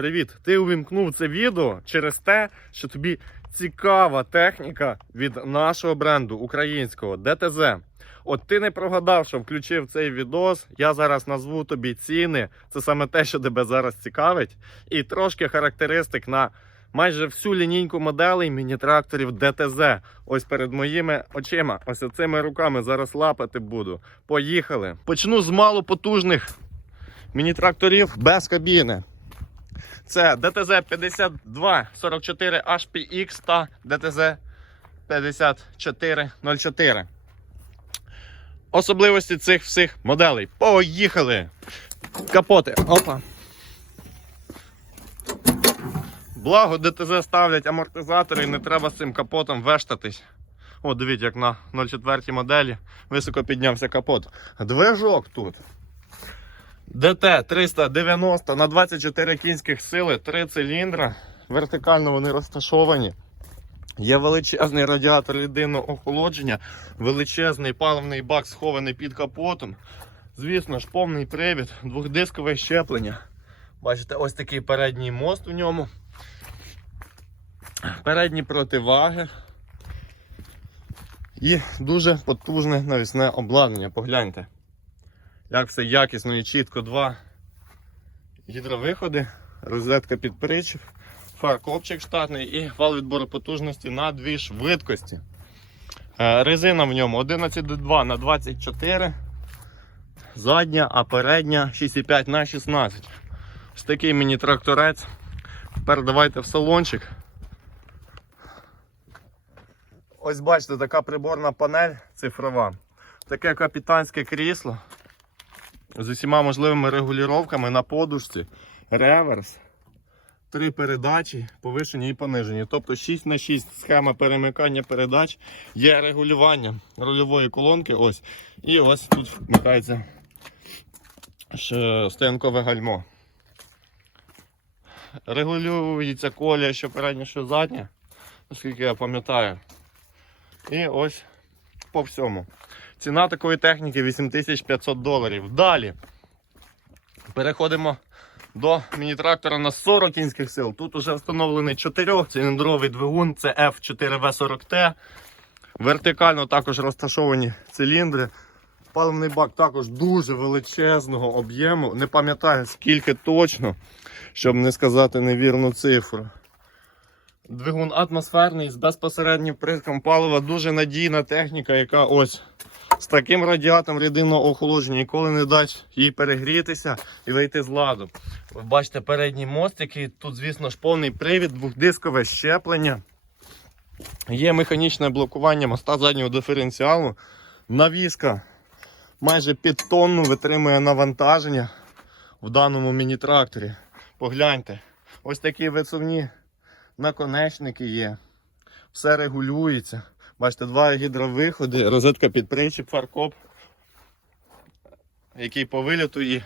Привіт! Ти увімкнув це відео через те, що тобі цікава техніка від нашого бренду українського ДТЗ. От ти не прогадав, що включив цей відос. Я зараз назву тобі ціни. Це саме те, що тебе зараз цікавить, і трошки характеристик на майже всю лінійку моделей міні-тракторів ДТЗ. Ось перед моїми очима, ось цими руками зараз лапати буду. Поїхали. Почну з малопотужних міні-тракторів без кабіни. Це ДТЗ 5244 HPX та ДТЗ 5404. Особливості цих всіх моделей. Поїхали! Капоти. Опа. Благо ДТЗ ставлять амортизатори і не треба з цим капотом вештатись. О, дивіться, як на 04 моделі високо піднявся капот. Движок тут. ДТ 390 на 24 кінських сили, 3 циліндра. Вертикально вони розташовані. Є величезний радіатор єдиного охолодження, величезний паливний бак схований під капотом. Звісно ж, повний привід, двохдискове щеплення. Бачите, ось такий передній мост у ньому. Передні противаги. І дуже потужне навісне обладнання. Погляньте. Як все якісно і чітко. Два гідровиходи, розетка під причіп, фаркопчик штатний і вал відбору потужності на дві швидкості. Е, Резина в ньому 11,2 на 24. Задня, а передня 6,5 на 16. Ось такий міні-тракторець. Тепер давайте в салончик. Ось бачите, така приборна панель цифрова. Таке капітанське крісло з усіма можливими регулюваннями на подушці, реверс, три передачі, повишені і понижені. Тобто 6 на 6 схема перемикання передач, є регулювання рульової колонки. Ось. І ось тут вмикається стоянкове гальмо. Регулюється колія, що передня, що задня, оскільки я пам'ятаю. І ось по всьому. Ціна такої техніки 8500 доларів. Далі переходимо до міні-трактора на 40 кінських сил. Тут вже встановлений 4-циліндровий двигун, це F4V40T. Вертикально також розташовані циліндри. Паливний бак також дуже величезного об'єму. Не пам'ятаю скільки точно, щоб не сказати невірну цифру. Двигун атмосферний з безпосереднім приском палива, дуже надійна техніка, яка ось з таким радіатором рідинного охолодження ніколи не дасть їй перегрітися і вийти з ладу. Ви бачите передній мост, який тут, звісно ж, повний привід, двохдискове щеплення. Є механічне блокування моста заднього диференціалу. Навіска майже під тонну витримує навантаження в даному міні-тракторі. Погляньте, ось такі висувні наконечники є. Все регулюється. Бачите, два гідровиходи, розетка під причіп, фаркоп, який по виліту і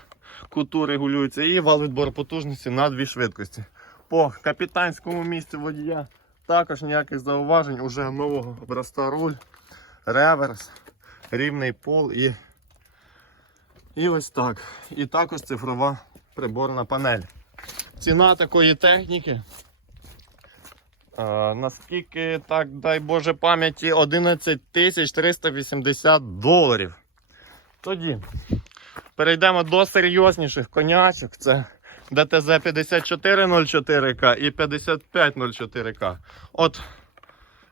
куту регулюється, і вал відбору потужності на дві швидкості. По капітанському місцю водія також ніяких зауважень, уже нового образка руль, реверс, рівний пол і, і ось так. І також цифрова приборна панель. Ціна такої техніки Е, наскільки, так, дай Боже пам'яті, 11 380 доларів. Тоді перейдемо до серйозніших конячок. Це ДТЗ 5404К і 5504К. От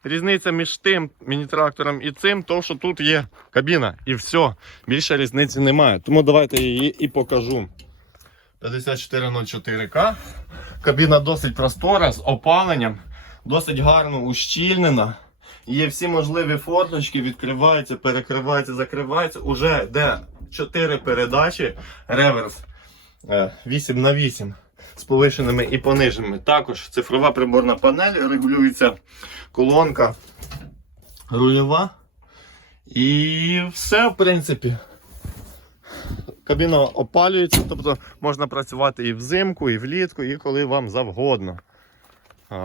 різниця між тим міні-трактором і цим, то що тут є кабіна і все. Більше різниці немає. Тому давайте її і покажу. 5404К. Кабіна досить простора з опаленням досить гарно ущільнена. Є всі можливі форточки, відкриваються, перекриваються, закриваються. Уже де 4 передачі, реверс 8 на 8 з повишеними і пониженими. Також цифрова приборна панель, регулюється колонка рульова. І все, в принципі. Кабіна опалюється, тобто можна працювати і взимку, і влітку, і коли вам завгодно.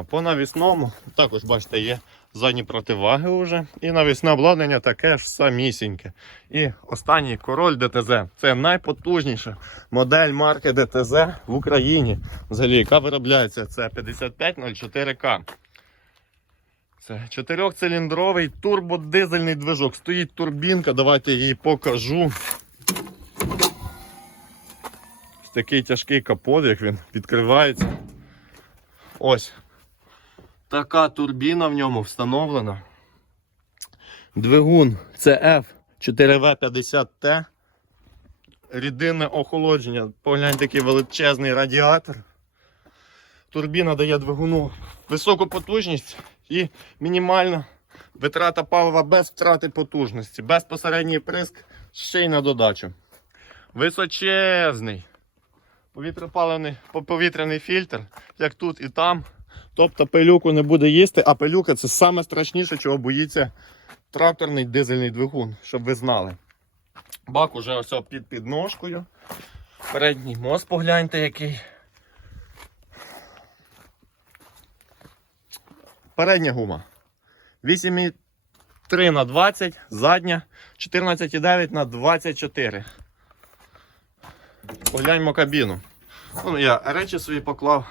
По навісному також бачите, є задні противаги вже. І навісне обладнання таке ж самісіньке. І останній король ДТЗ. Це найпотужніша модель марки ДТЗ в Україні. Взагалі, яка виробляється, це 5504К. Це чотирьохциліндровий турбодизельний движок. Стоїть турбінка, давайте її покажу. Ось такий тяжкий капот, як він відкривається. Ось. Така турбіна в ньому встановлена. Двигун CF 4V50T. Рідинне охолодження. Погляньте, який величезний радіатор. Турбіна дає двигуну високу потужність і мінімальна витрата палива без втрати потужності, безпосередній приск ще й на додачу. Височезний повітряний фільтр, як тут і там. Тобто пилюку не буде їсти, а пилюка це саме страшніше, чого боїться тракторний дизельний двигун, щоб ви знали. Бак уже ось під підножкою. Передній мост погляньте який. Передня гума. 8,3 на 20, задня 14,9 на 24. Погляньмо кабіну. Ну, я речі свої поклав.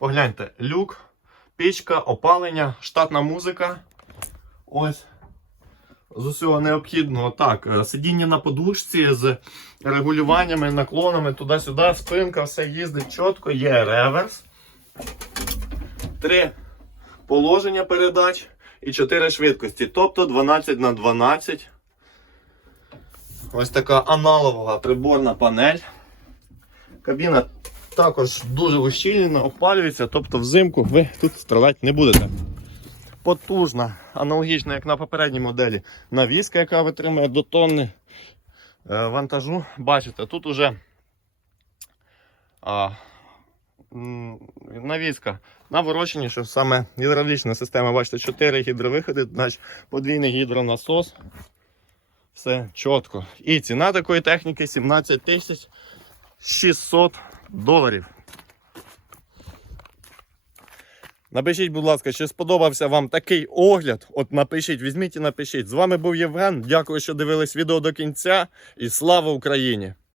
Погляньте, люк, пічка, опалення, штатна музика. Ось. З усього необхідного. Так, е, сидіння на подушці з регулюваннями, наклонами туди-сюди, спинка, все їздить чітко, є реверс. Три положення передач і 4 швидкості, тобто 12 на 12. Ось така аналогова приборна панель. Кабіна також дуже ущільнена, опалюється, тобто взимку ви тут стріляти не будете. Потужна, аналогічна, як на попередній моделі, навіска, яка витримує до тонни е, вантажу. Бачите, тут уже а, навіска що саме гідравлічна система. Бачите, 4 гідровиходи, значить подвійний гідронасос. Все чітко. І ціна такої техніки 17 тисяч 600 доларів. Напишіть, будь ласка, чи сподобався вам такий огляд? От напишіть, візьміть і напишіть. З вами був Євген. Дякую, що дивились відео до кінця. І слава Україні!